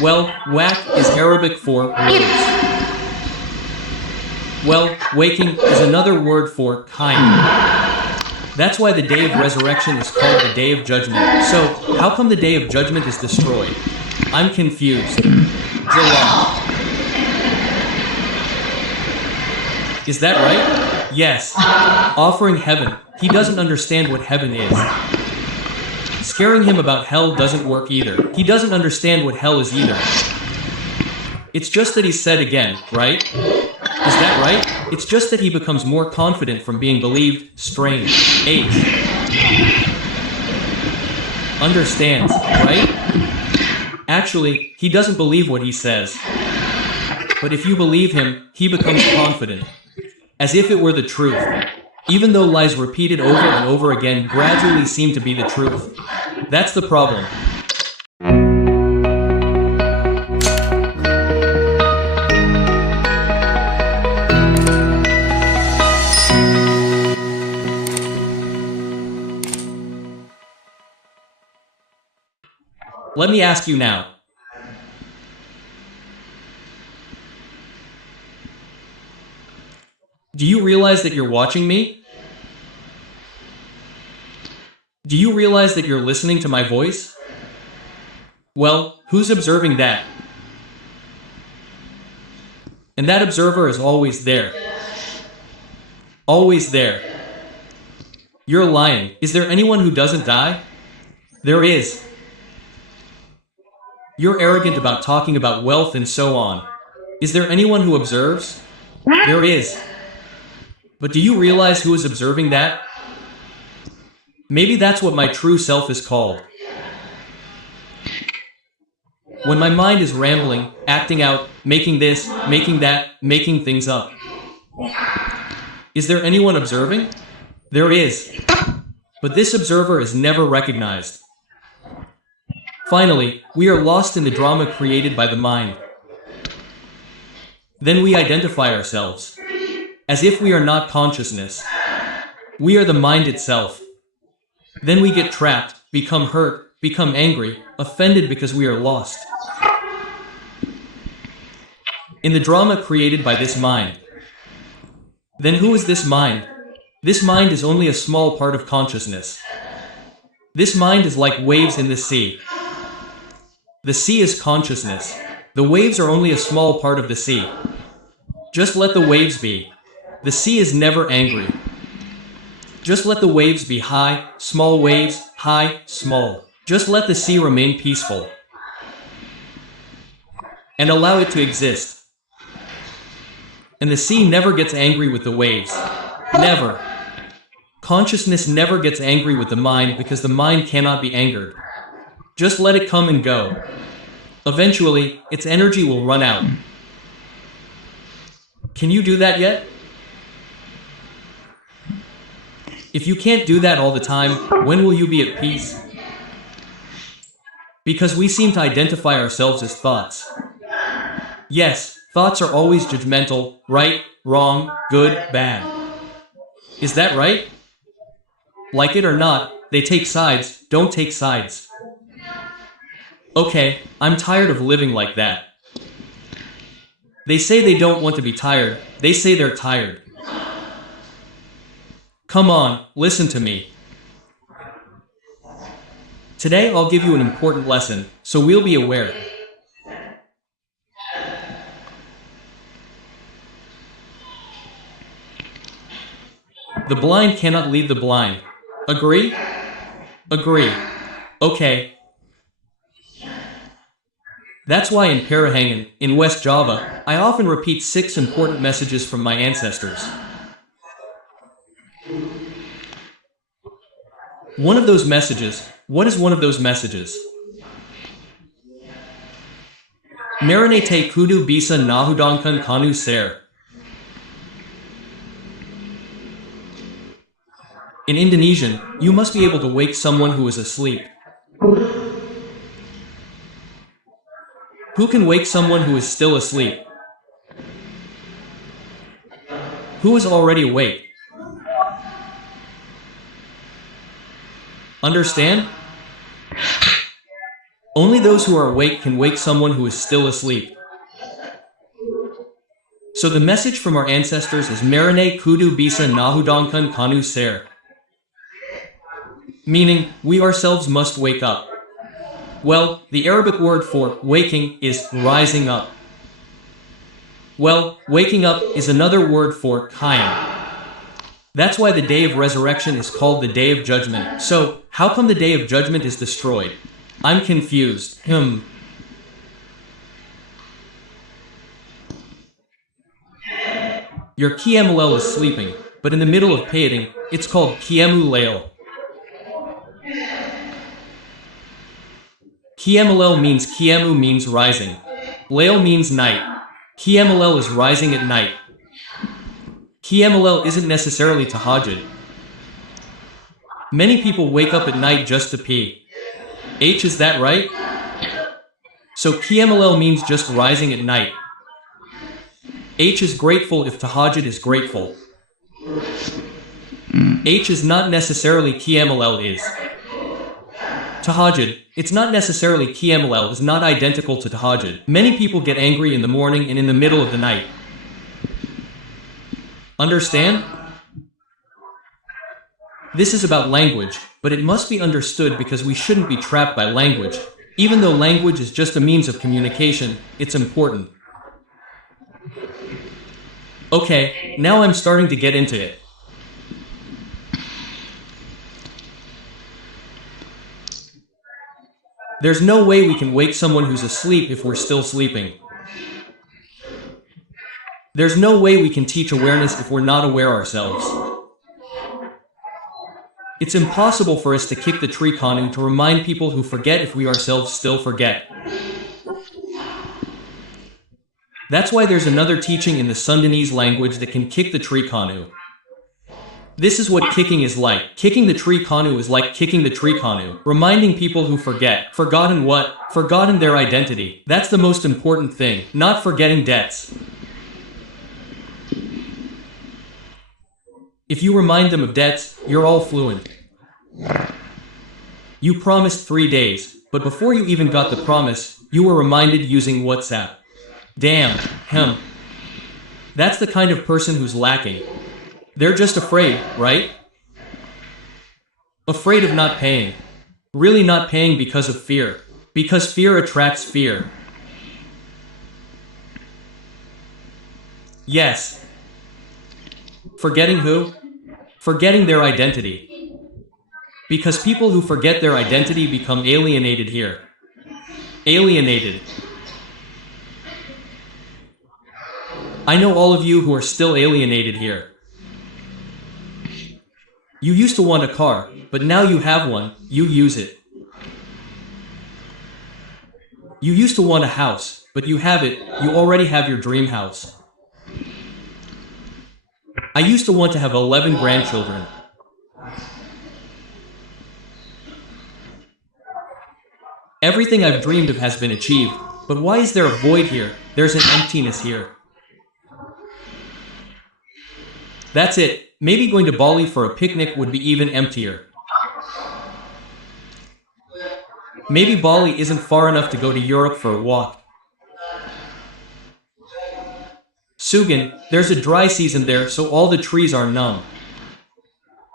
Well, whack is Arabic for lose. Well, waking is another word for kind. That's why the day of resurrection is called the day of judgment. So, how come the day of judgment is destroyed? I'm confused. July. Is that right? Yes. Offering heaven. He doesn't understand what heaven is. Scaring him about hell doesn't work either. He doesn't understand what hell is either. It's just that he said again, right? Is that right? It's just that he becomes more confident from being believed. Strange. H. Understands, right? Actually, he doesn't believe what he says. But if you believe him, he becomes confident. As if it were the truth. Even though lies repeated over and over again gradually seem to be the truth. That's the problem. Let me ask you now. Do you realize that you're watching me? Do you realize that you're listening to my voice? Well, who's observing that? And that observer is always there. Always there. You're lying. Is there anyone who doesn't die? There is. You're arrogant about talking about wealth and so on. Is there anyone who observes? There is. But do you realize who is observing that? Maybe that's what my true self is called. When my mind is rambling, acting out, making this, making that, making things up. Is there anyone observing? There is. But this observer is never recognized. Finally, we are lost in the drama created by the mind. Then we identify ourselves. As if we are not consciousness. We are the mind itself. Then we get trapped, become hurt, become angry, offended because we are lost. In the drama created by this mind. Then who is this mind? This mind is only a small part of consciousness. This mind is like waves in the sea. The sea is consciousness. The waves are only a small part of the sea. Just let the waves be. The sea is never angry. Just let the waves be high, small waves, high, small. Just let the sea remain peaceful. And allow it to exist. And the sea never gets angry with the waves. Never. Consciousness never gets angry with the mind because the mind cannot be angered. Just let it come and go. Eventually, its energy will run out. Can you do that yet? If you can't do that all the time, when will you be at peace? Because we seem to identify ourselves as thoughts. Yes, thoughts are always judgmental, right, wrong, good, bad. Is that right? Like it or not, they take sides, don't take sides. Okay, I'm tired of living like that. They say they don't want to be tired, they say they're tired. Come on, listen to me. Today I'll give you an important lesson, so we'll be aware. The blind cannot lead the blind. Agree? Agree. Okay. That's why in Parahangan, in West Java, I often repeat 6 important messages from my ancestors. One of those messages, what is one of those messages? Marinate kudu bisa nahudangkan kanu ser. In Indonesian, you must be able to wake someone who is asleep. Who can wake someone who is still asleep? Who is already awake? Understand? Only those who are awake can wake someone who is still asleep. So the message from our ancestors is Marine Kudu Bisa Nahudongkun Kanu Ser. Meaning, we ourselves must wake up. Well, the Arabic word for waking is rising up. Well, waking up is another word for Qiyam. That's why the day of resurrection is called the day of judgment. So, how come the day of judgment is destroyed? I'm confused. Your Qiyamul is sleeping, but in the middle of paying, it's called Qiyamul Layl. Qiyamul means Qiyamu means rising. Layl means night. Qiyamul is rising at night. Qiyamul isn't necessarily tahajjud. Many people wake up at night just to pee. Is that right? So Qiyamul means just rising at night. Is grateful if tahajjud is grateful. Is not necessarily Qiyamul is. Tahajjud, it's not necessarily Qiyamul is not identical to tahajjud. Many people get angry in the morning and in the middle of the night. Understand? This is about language, but it must be understood because we shouldn't be trapped by language. Even though language is just a means of communication, it's important. Okay, now I'm starting to get into it. There's no way we can wake someone who's asleep if we're still sleeping. There's no way we can teach awareness if we're not aware ourselves. It's impossible for us to kick the tree kanu to remind people who forget if we ourselves still forget. That's why there's another teaching in the Sundanese language that can kick the tree kanu. This is what kicking is like. Kicking the tree kanu is like kicking the tree kanu, reminding people who forget. Forgotten what? Forgotten their identity. That's the most important thing, not forgetting debts. If you remind them of debts, you're all fluent. You promised 3 days, but before you even got the promise, you were reminded using WhatsApp. Damn, That's the kind of person who's lacking. They're just afraid, right? Afraid of not paying. Really not paying because of fear. Because fear attracts fear. Yes. Forgetting who? Forgetting their identity. Because people who forget their identity become alienated here. Alienated. I know all of you who are still alienated here. You used to want a car, but now you have one, you use it. You used to want a house, but you have it, you already have your dream house. I used to want to have 11 grandchildren. Everything I've dreamed of has been achieved, but why is there a void here? There's an emptiness here. That's it. Maybe going to Bali for a picnic would be even emptier. Maybe Bali isn't far enough to go to Europe for a walk. Sugan, there's a dry season there, so all the trees are numb.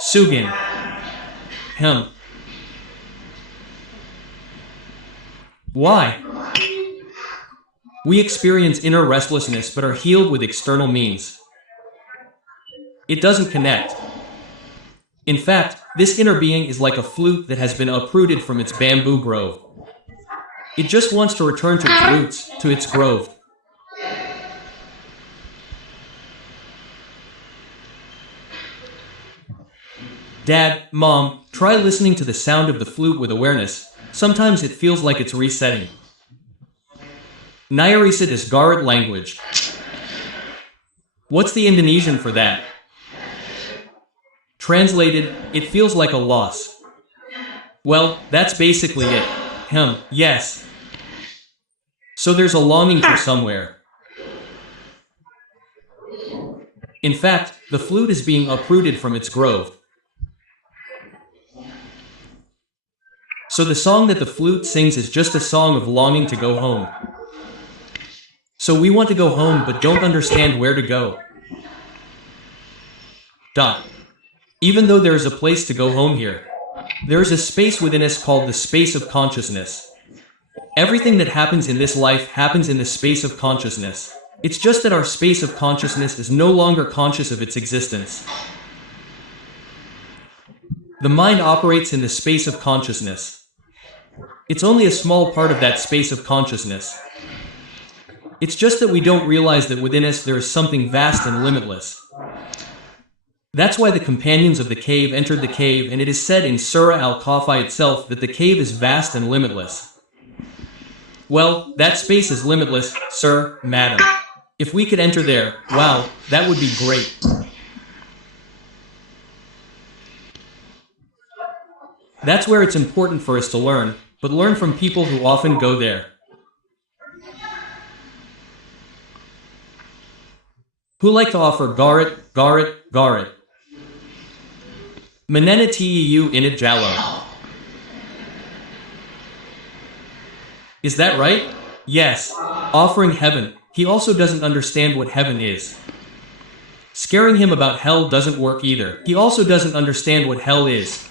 Sugan. Why? We experience inner restlessness but are healed with external means. It doesn't connect. In fact, this inner being is like a flute that has been uprooted from its bamboo grove. It just wants to return to its roots, to its grove. Dad, Mom, try listening to the sound of the flute with awareness. Sometimes it feels like it's resetting. Nyarisit is Garut language. What's the Indonesian for that? Translated, it feels like a loss. Well, that's basically it. Yes. So there's a longing for somewhere. In fact, the flute is being uprooted from its grove. So the song that the flute sings is just a song of longing to go home. So we want to go home but don't understand where to go. Even though there is a place to go home here, there is a space within us called the space of consciousness. Everything that happens in this life happens in the space of consciousness. It's just that our space of consciousness is no longer conscious of its existence. The mind operates in the space of consciousness. It's only a small part of that space of consciousness. It's just that we don't realize that within us there is something vast and limitless. That's why the companions of the cave entered the cave, and it is said in Surah Al-Kahfi itself that the cave is vast and limitless. Well, that space is limitless, sir, madam. If we could enter there, wow, that would be great. That's where it's important for us to learn, but learn from people who often go there. Who like to offer garit? Menena tiu init jalo. Is that right? Yes. Offering heaven. He also doesn't understand what heaven is. Scaring him about hell doesn't work either. He also doesn't understand what hell is.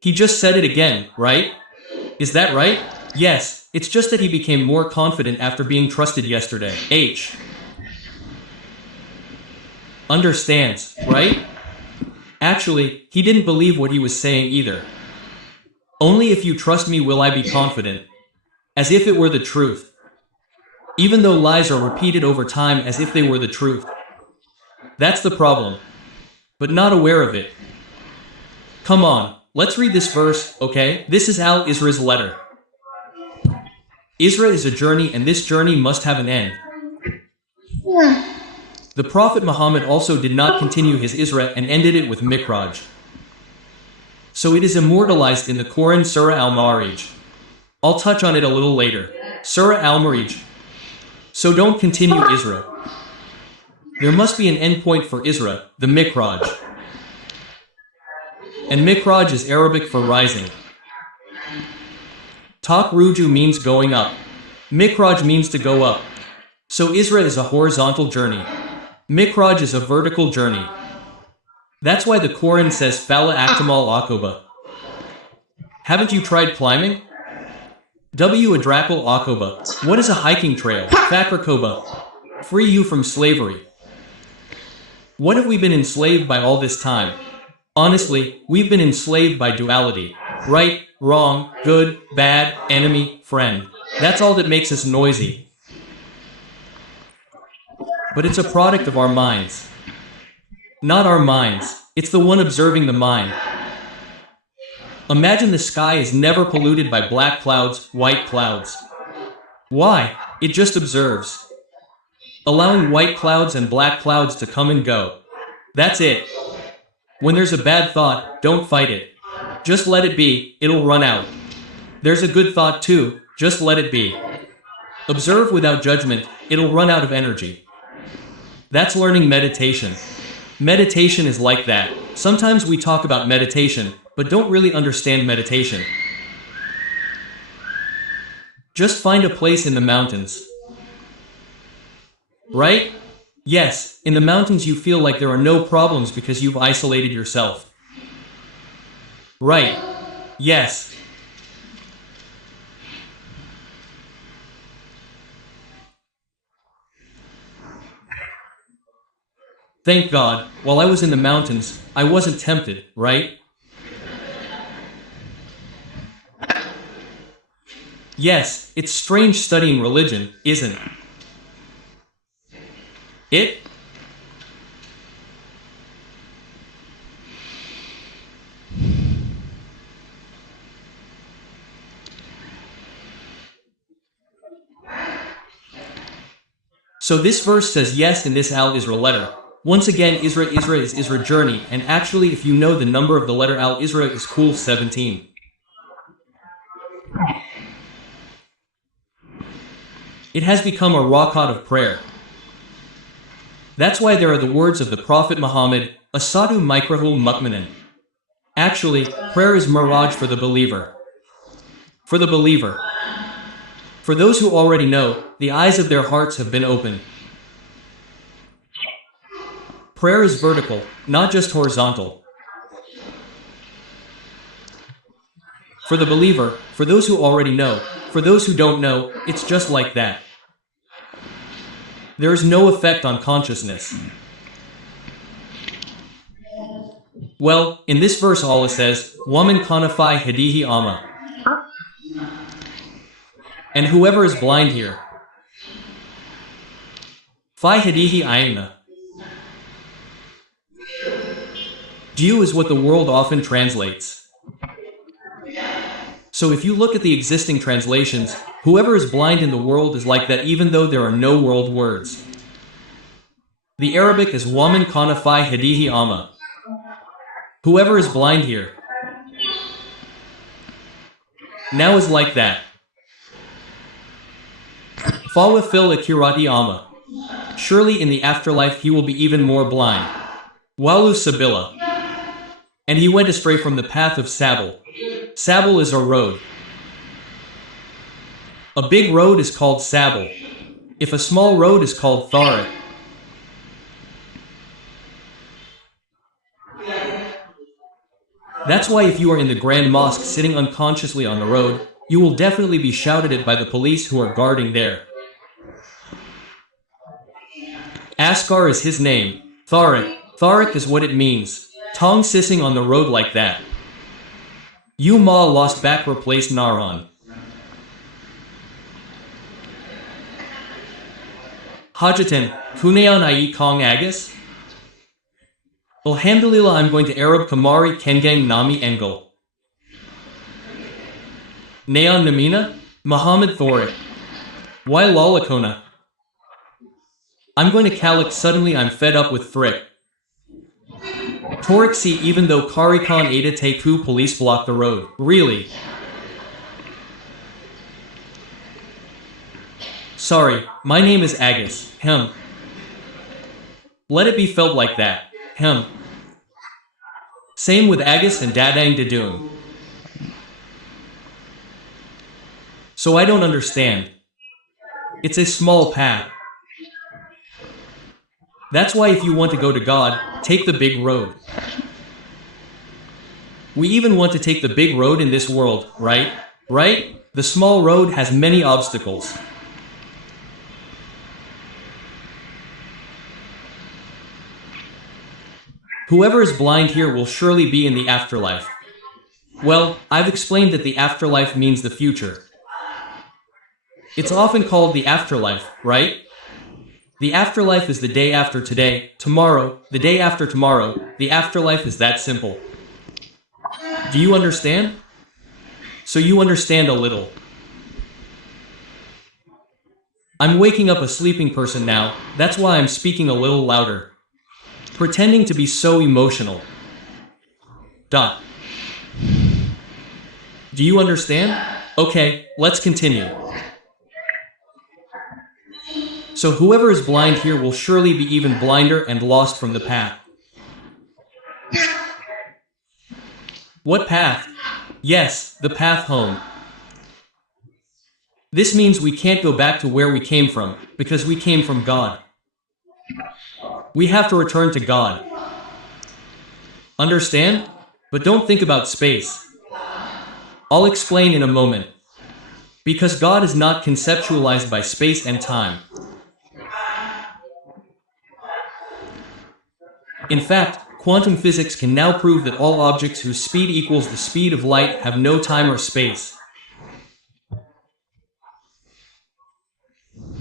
He just said it again, right? Is that right? Yes. It's just that he became more confident after being trusted yesterday. Understands, right? Actually, he didn't believe what he was saying either. Only if you trust me will I be confident. As if it were the truth. Even though lies are repeated over time as if they were the truth. That's the problem. But not aware of it. Come on, let's read this verse, okay? This is Al-Isra's letter. Isra is a journey, and this journey must have an end. The Prophet Muhammad also did not continue his Isra and ended it with Mikraj. So it is immortalized in the Quran Surah Al-Ma'arij. I'll touch on it a little later. Surah Al-Ma'arij. So don't continue Isra. There must be an endpoint for Isra, the Mikraj. And Mikraj is Arabic for rising. Takruju means going up. Mikraj means to go up. So Isra is a horizontal journey. Mikraj is a vertical journey. That's why the Quran says Fala Aktamal Akoba. Haven't you tried climbing? Adrakal Akoba. What is a hiking trail? Fakrakoba. Free you from slavery. What have we been enslaved by all this time? Honestly, we've been enslaved by duality. Right, wrong, good, bad, enemy, friend. That's all that makes us noisy. But it's a product of our minds. Not our minds, it's the one observing the mind. Imagine the sky is never polluted by black clouds, white clouds. Why? It just observes. Allowing white clouds and black clouds to come and go. That's it. When there's a bad thought, don't fight it. Just let it be, it'll run out. There's a good thought too, just let it be. Observe without judgment, it'll run out of energy. That's learning meditation. Meditation is like that. Sometimes we talk about meditation, but don't really understand meditation. Just find a place in the mountains. Right? Yes, in the mountains you feel like there are no problems because you've isolated yourself. Right. Yes. Thank God, while I was in the mountains, I wasn't tempted, right? Yes, it's strange studying religion, isn't it? So this verse says yes in this Al-Isra letter. Once again, Isra is Isra journey, and actually if you know the number of the letter Al-Isra is cool 17. It has become a rakat of prayer. That's why there are the words of the Prophet Muhammad, Asadu Mikrahul Mu'minin. Actually, prayer is miraj for the believer. For the believer. For those who already know, the eyes of their hearts have been opened. Prayer is vertical, not just horizontal. For the believer, for those who already know, for those who don't know, it's just like that. There is no effect on consciousness. Well, in this verse Allah says, "Waman kana fi hadihi ama." And whoever is blind here. Fi hadihi ayna. Diu is what the world often translates. So if you look at the existing translations, whoever is blind in the world is like that even though there are no world words. The Arabic is waman kana fi hadihi ama. Whoever is blind here. Now is like that. Fawa fil akirati ama. Surely in the afterlife he will be even more blind. Walu sabila. And he went astray from the path of Sabil. Sabil is a road. A big road is called Sabil. If a small road is called Tharik. That's why if you are in the Grand Mosque sitting unconsciously on the road, you will definitely be shouted at by the police who are guarding there. Askar is his name. Tharik is what it means. Tong sissing on the road like that. You ma lost back replaced Naran. Hajatan, Kunayan ai Kong Agus? Alhamdulillah, I'm going to Arab Kamari Kengang Nami Engel. Nayan Namina? Muhammad Thorik. Why Lalakona? I'm going to Kalik suddenly I'm fed up with Thrik. Torik see even though Karikan Ada Teku police block the road. Really? Sorry, my name is Agus. Let it be felt like that. Same with Agus and Dadang Dadung. So I don't understand. It's a small path. That's why if you want to go to God, take the big road. We even want to take the big road in this world, right? Right? The small road has many obstacles. Whoever is blind here will surely be in the afterlife. Well, I've explained that the afterlife means the future. It's often called the afterlife, right? The afterlife is the day after today, tomorrow, the day after tomorrow. The afterlife is that simple. Do you understand? So you understand a little. I'm waking up a sleeping person now, that's why I'm speaking a little louder. Pretending to be so emotional. Do you understand? Okay, let's continue. So whoever is blind here will surely be even blinder and lost from the path. What path? Yes, the path home. This means we can't go back to where we came from, because we came from God. We have to return to God. Understand? But don't think about space. I'll explain in a moment. Because God is not conceptualized by space and time. In fact, quantum physics can now prove that all objects whose speed equals the speed of light have no time or space.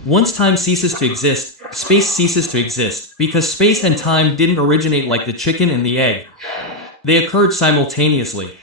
Once time ceases to exist, space ceases to exist, because space and time didn't originate like the chicken and the egg. They occurred simultaneously.